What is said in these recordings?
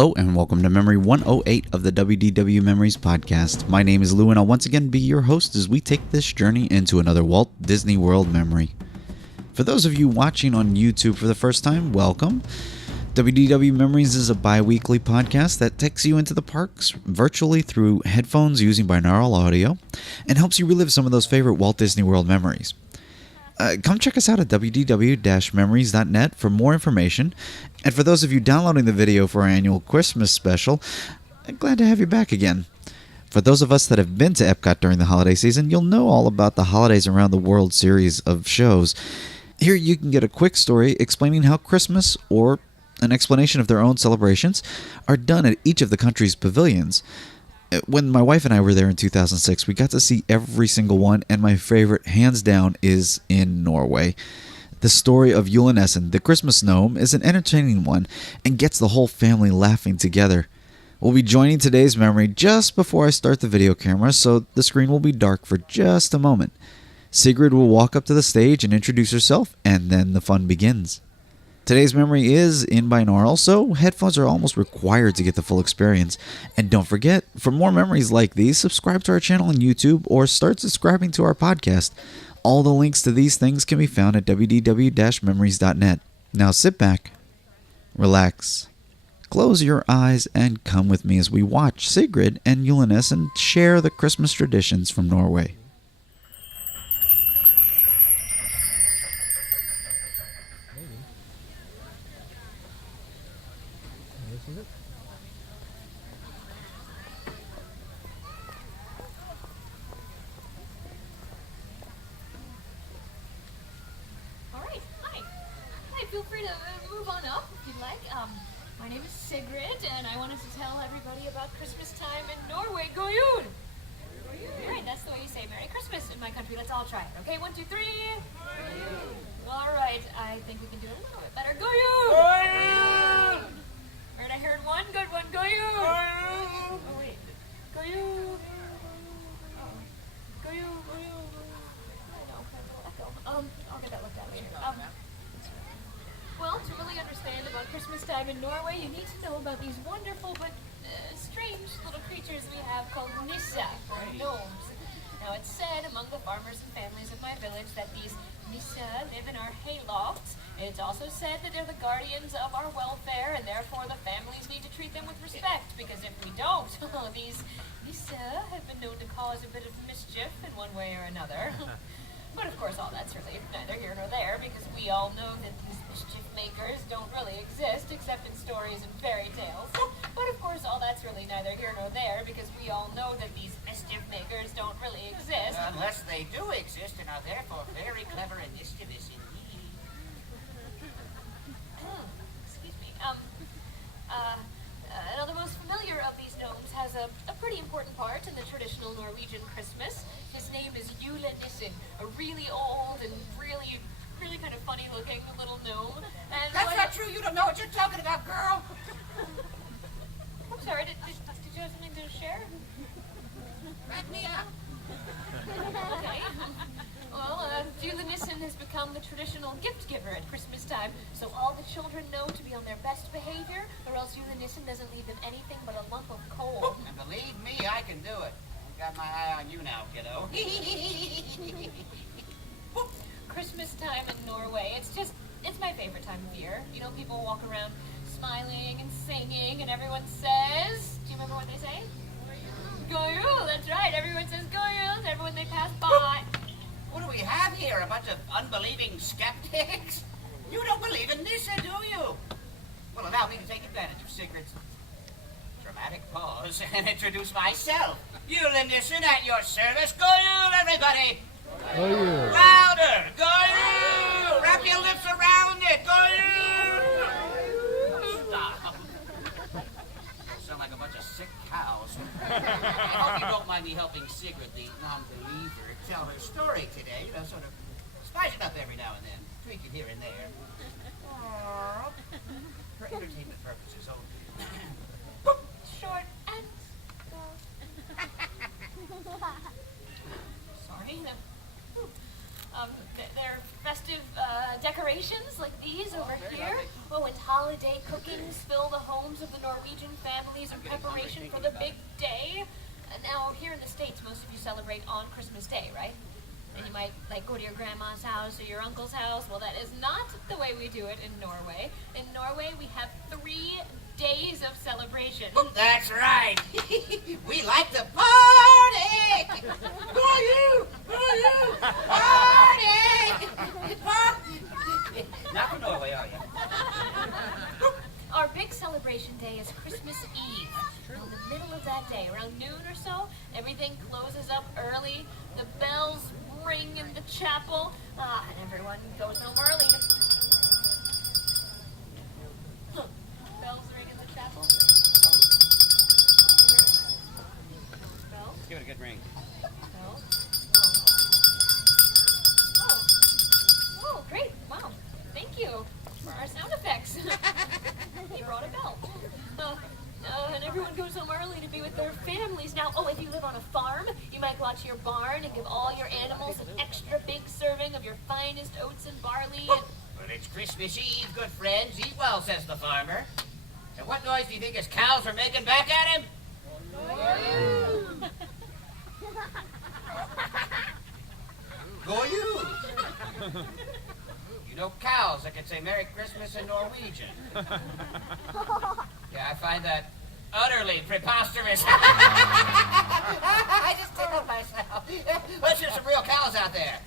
Hello and welcome to Memory 108 of the WDW-Memories podcast. My name is Lou and I'll once again be your host as we take this journey into another Walt Disney World memory. For those of you watching on YouTube for the first time, welcome. WDW-Memories is a bi-weekly podcast that takes you into the parks virtually through headphones using binaural audio and helps you relive some of those favorite Walt Disney World memories. Come check us out at wdw-memories.net for more information. And for those of you downloading the video for our annual Christmas special, I'm glad to have you back again. For those of us that have been to Epcot during the holiday season, you'll know all about the Holidays Around the World series of shows. Here you can get a quick story explaining how Christmas, or an explanation of their own celebrations, are done at each of the country's pavilions. When my wife and I were there in 2006, we got to see every single one, and my favorite, hands down, is in Norway. The story of Julenissen, the Christmas Gnome, is an entertaining one and gets the whole family laughing together. We'll be joining today's memory just before I start the video camera, so the screen will be dark for just a moment. Sigrid will walk up to the stage and introduce herself, and then the fun begins. Today's memory is in binaural, so headphones are almost required to get the full experience. And don't forget, for more memories like these, subscribe to our channel on YouTube or start subscribing to our podcast. All the links to these things can be found at wdw-memories.net. Now sit back, relax, close your eyes, and come with me as we watch Sigrid and Julenissen share the Christmas traditions from Norway. Feel free to move on up if you'd like. My name is Sigrid, and I wanted to tell everybody about Christmas time in Norway. Goyun! Right, that's the way you say Merry Christmas in my country. Let's all try it. Okay, 1, 2, 3. All right, I think we can do it a little bit better. Goyun! All right, I heard one. Good one. Goyun! Oh, wait. Goyun! Goyun! I know, I have a little echo. I'll get that looked at later. Well, to really understand about Christmas time in Norway, you need to know about these wonderful but strange little creatures we have called Nisse, or gnomes. Now, it's said among the farmers and families of my village that these Nisse live in our haylofts. It's also said that they're the guardians of our welfare, and therefore the families need to treat them with respect, because if we don't, these Nisse have been known to cause a bit of mischief in one way or another. But of course, all that's really neither here nor there, because we all know that these mischief makers don't really exist except in stories and fairy tales. But of course, all that's really neither here nor there, because we all know that these mischief makers don't really exist. Unless they do exist and are therefore very clever and mischievous indeed. Excuse me. The most familiar of these gnomes has a pretty important part in the traditional Norwegian Christmas. His name is Julenissen, a really old and really kind of funny looking little gnome. And That's not true. You don't know what you're talking about, girl. I'm sorry, did you have something to share? Back me up. Okay. Well, Julenissen has become the traditional gift giver at Christmas time, so all the children know to be on their best behavior, or else Julenissen doesn't leave them anything but a lump of coal. And believe me, I can do it. I've got my eye on you now, kiddo. Christmas time in Norway, it's my favorite time of year. You know, people walk around smiling and singing, and everyone says, do you remember what they say? Goyul, that's right, everyone says Goyul, everyone they pass by. What do we have here? A bunch of unbelieving skeptics? You don't believe in this, do you? Well, allow me to take advantage of Sigrid's dramatic pause and introduce myself. Julenissen at your service. Goyul, everybody! Goyul. Louder! Goyul! Wrap your lips around it! Goyul! Stop. You sound like a bunch of sick cows. I hope you don't mind me helping Sigrid, the non-believer, tell her story today. You know, sort of spice it up every now and then. Tweak it here and there. For entertainment purposes only. Short and sorry. They're festive decorations like these over here. Oh, and holiday cookings fill the homes of the Norwegian families in preparation for the big day. Now, here in the States, most of you celebrate on Christmas Day, right? And you might go to your grandma's house or your uncle's house. Well, that is not the way we do it in Norway. In Norway, we have 3 days of celebration. That's right. We like to party. Who are you? Party. Not from Norway, are you? Our big celebration day is Christmas Eve. In the middle of that day, around noon or so, everything closes up early. The bells ring in the chapel, and everyone goes home early. Bells ring in the chapel. Bells. Give it a good ring. Bells. Oh, great! Wow, thank you for our sound effects. He brought a bell. And everyone goes home early to be with their families. Now, if you live on a farm, you might go out to your barn and give all your animals an extra big serving of your finest oats and barley. But it's Christmas Eve, good friends. Eat well, says the farmer. And what noise do you think his cows are making back at him? Go you! You know cows that can say Merry Christmas in Norwegian. Yeah, I find that utterly preposterous. I just tickled myself. Let's hear some real cows out there.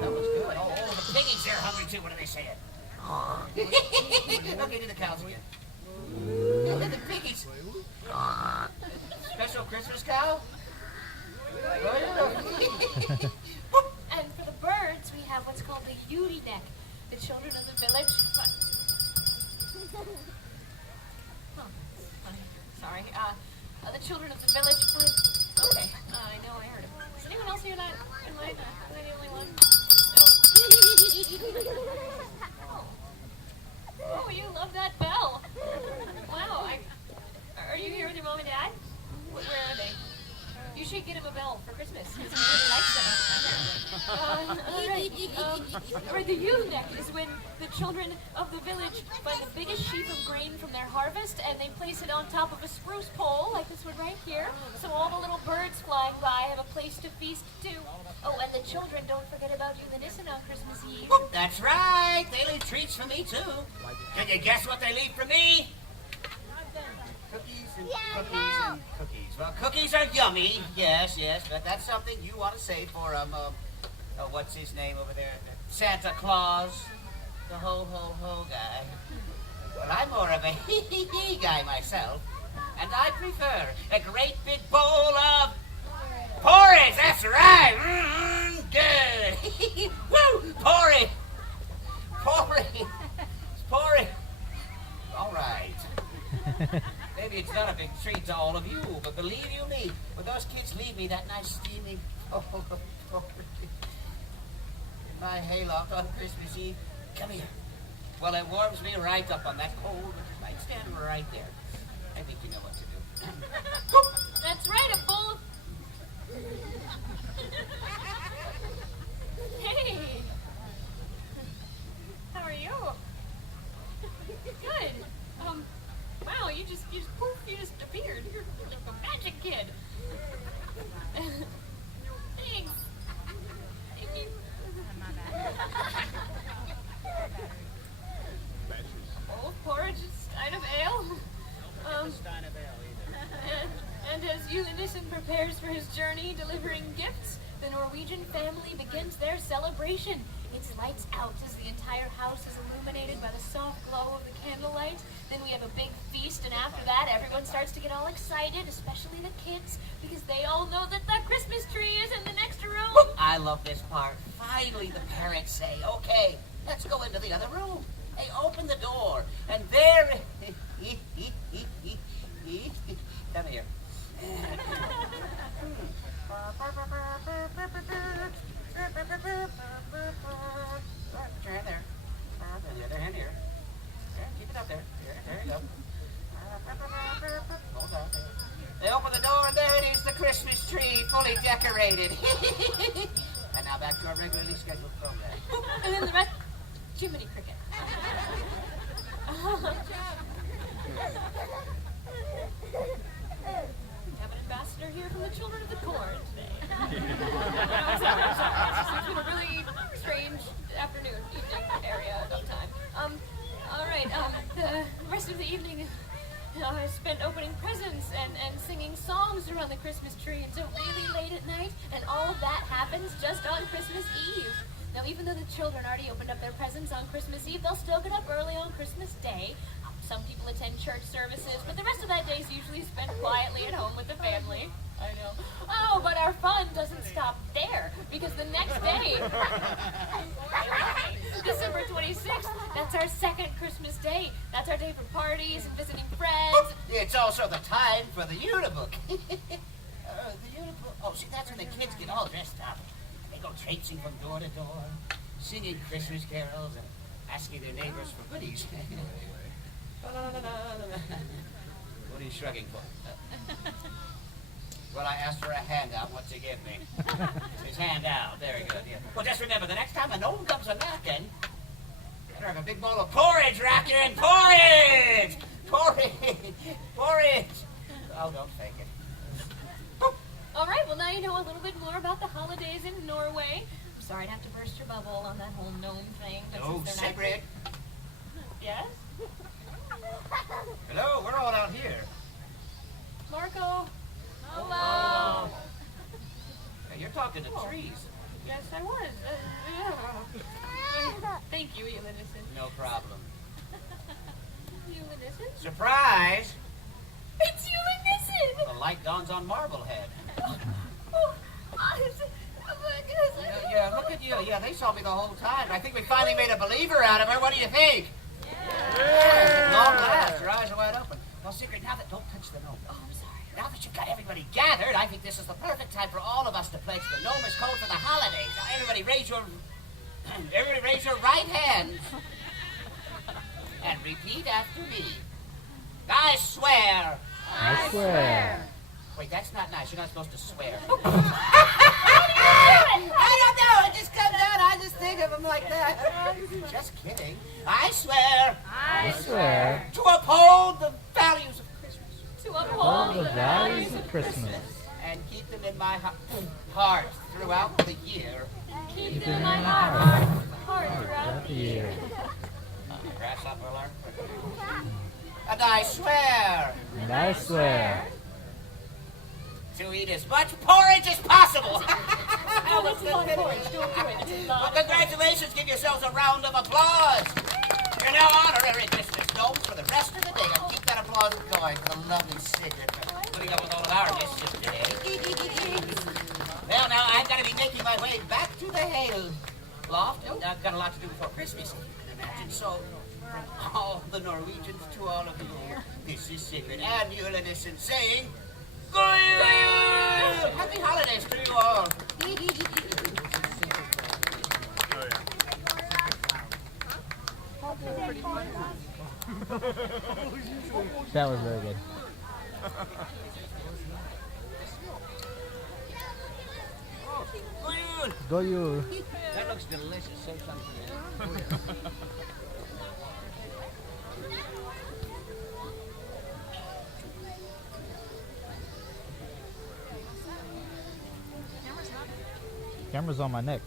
That was good. Oh, the piggies, they're hungry too. What are they saying? Okay, do the cows again. The piggies. Special Christmas cow? And for the birds, we have what's called the Julenissen. The children of the village. Sorry. The children of the village. Okay. I know I heard him. Does anyone else hear that? Am I the only one? No. Oh, you love that bell. Wow. Are you here with your mom and dad? Where are they? You should get him a bell for Christmas. He really likes them. All right. The Julenissen is when the children of the village find the biggest sheaf of grain from their harvest and they place it on top of a spruce pole, like this one right here, so all the little birds flying by have a place to feast too. Oh, and the children don't forget about Julenissen on Christmas Eve. That's right. They leave treats for me too. Can you guess what they leave for me? Cookies and cookies and cookies. Well, cookies are yummy, yes, but that's something you want to save for, what's his name over there? Santa Claus, the ho-ho-ho guy. Well, I'm more of a hee-hee-hee guy myself, and I prefer a great big bowl of porridge, that's right! Good! Woo! Porridge! Porridge! All right. Maybe it's not a big treat to all of you, but believe you me, when those kids leave me that nice steaming in my hayloft on Christmas Eve, come here. Well, it warms me right up on that cold nightstand right there. I think you know what to do. That's right, a bowl of... Hey! How are you? Good. Wow, you just appeared. You're like a magic kid. Thanks. Thank you. Bowl of porridge, a stein of ale. And as Julenissen prepares for his journey delivering gifts, the Norwegian family begins their celebration. It's lights out as the entire house is illuminated by the soft glow of the candlelight. Then we have a big feast, and after that, everyone starts to get all excited, especially the kids, because they all know that the Christmas tree is in the next room. I love this part. Finally, the parents say, okay, let's go into the other room. Hey, open the door, and there... Come here. Put your hand there. The other hand here. Keep it up there. There you go. Hold on. They open the door and there it is, the Christmas tree, fully decorated. And now back to our regularly scheduled program. And then the rest, Jiminy Cricket. We have an ambassador here from the Children of the Corn today. I'm sorry. It's been a really strange afternoon, evening area of time. All right, the rest of the evening I spent opening presents and singing songs around the Christmas tree until really late at night, and all of that happens just on Christmas Eve. Now, even though the children already opened up their presents on Christmas Eve, they'll still get up early on Christmas Day. Some people attend church services, but the rest of that day is usually spent quietly at home with the family. I know. Oh, but our fun doesn't stop there, because the next day, December 26th, that's our second Christmas day. That's our day for parties and visiting friends. It's also the time for the Unibook. The Unibook. Oh, see, that's when the kids get all dressed up. They go traipsing from door to door, singing Christmas carols and asking their neighbors for goodies. What are you shrugging for? Well, I asked for a handout. What's he give me? His handout. Very good. Yeah. Well, just remember, the next time a gnome comes a knocking, better have a big bowl of porridge rockin'. Porridge! Porridge! Porridge! Oh, don't fake it. All right, well, now you know a little bit more about the holidays in Norway. I'm sorry to have to burst your bubble on that whole gnome thing. But Oh, since they're Sigrid. Yes? Hello, we're all out here. Marco? Hello? Oh. Hey, you're talking to trees. Yes, I was. Thank you, Julenissen. No problem. Julenissen? Surprise! It's Julenissen! The light dawns on Marblehead. Oh, my goodness. Yeah, look at you. Yeah, they saw me the whole time. I think we finally made a believer out of her. What do you think? Yeah. Long last. Your eyes are wide open. Well, Sigrid, now that... Don't touch the gnome. Oh, I'm sorry. Now that you've got everybody gathered, I think this is the perfect time for all of us to pledge the gnomish code for the holidays. Now, everybody raise your right hand. And repeat after me. I swear. I swear. Wait, that's not nice. You're not supposed to swear. How do you do it? I don't know. It just comes out. I just think of them like that. Just kidding. I swear. I swear. To uphold the values of Christmas. To All uphold the values of Christmas. And keep them in my heart throughout the year. Keep them in my heart throughout Throughout the the year. Grasshopper alarm. And I swear And I swear. to eat as much porridge as possible. Oh, that's a lot of porridge. Don't do it. It's a Well, lot of congratulations. Give yourselves a round of applause. You're now honorary Christmas gnomes for the rest of the day. And keep that applause going for the lovely Sigrid for putting up with all of our mischief today. Well, now I've got to be making my way back to the hay loft. I've got a lot to do before Christmas, you can imagine. So, from all the Norwegians to all of you, this is Sigrid and Julenissen saying, Good Year! Happy holidays to you all. That was very good. Good Year! Go you. That looks delicious. Say something. Camera's on my neck.